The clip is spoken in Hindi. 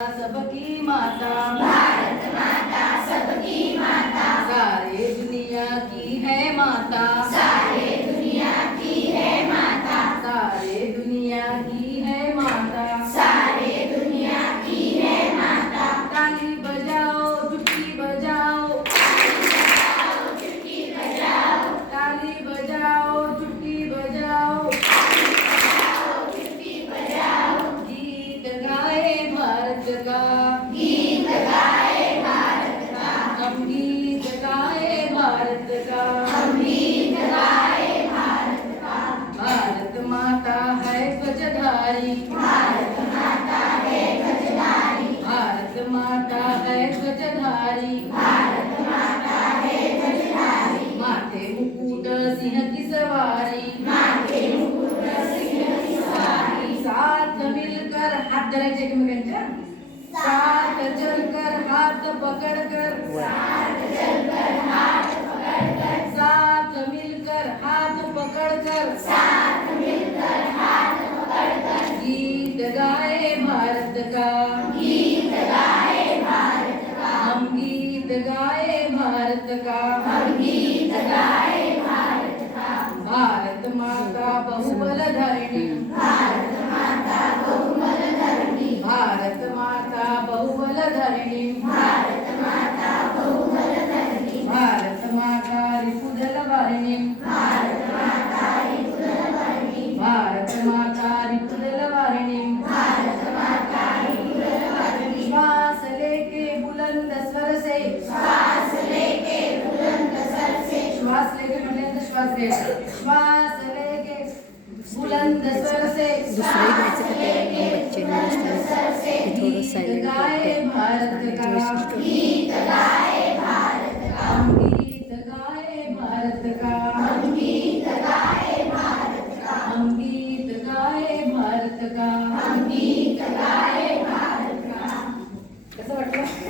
सबकी माता। का गीत गाए भारत का हम गीत गाए भारत का हम गीत गाए भारत का भारत माता है ध्वजधारी भारत माता है ध्वजधारी भारत माता है ध्वजधारी भारत माता है ध्वजधारी माथे मुकुट सिंह की सवारी। माथे मुकुट सिंह की सवारी। साथ मिलकर हात धरायचे एकमेकांच्या साथ चलकर हाथ पकडकर। साथ चलकर हाथ पकडकर साथ मिलकर हाथ पकड़कर। साथ मिलकर हाथ पकड़कर गीत गाए भारत का गीत गाए भारत का। हम गीत गाए भारत का हम गीत गाए भारत का भारत माता बहुबल धरणी भारत माता बहुबल धरणी भारत माता बहुबल धरणी भारत माता बहुबल धरणी भारत माता रिपुदल वारिणी भारत माता रिपुदल वारिणी भारत माता रिपुदल वारिणी भारत माता रिपुदल वारिणी श्वास लेके बुलंद स्वर से श्वास लेके बुलंद स्वर से श्वास लेके म्हटल्यानंतर श्वास घ्यायचा श्वास लेके बुलंद स्वर से दुसरंही घ्यायचं का भारत का गीत गाए भारत का। हम गीत गाए भारत का। हम गीत गाए भारत का। हम गीत गाए भारत का। हम गीत गाए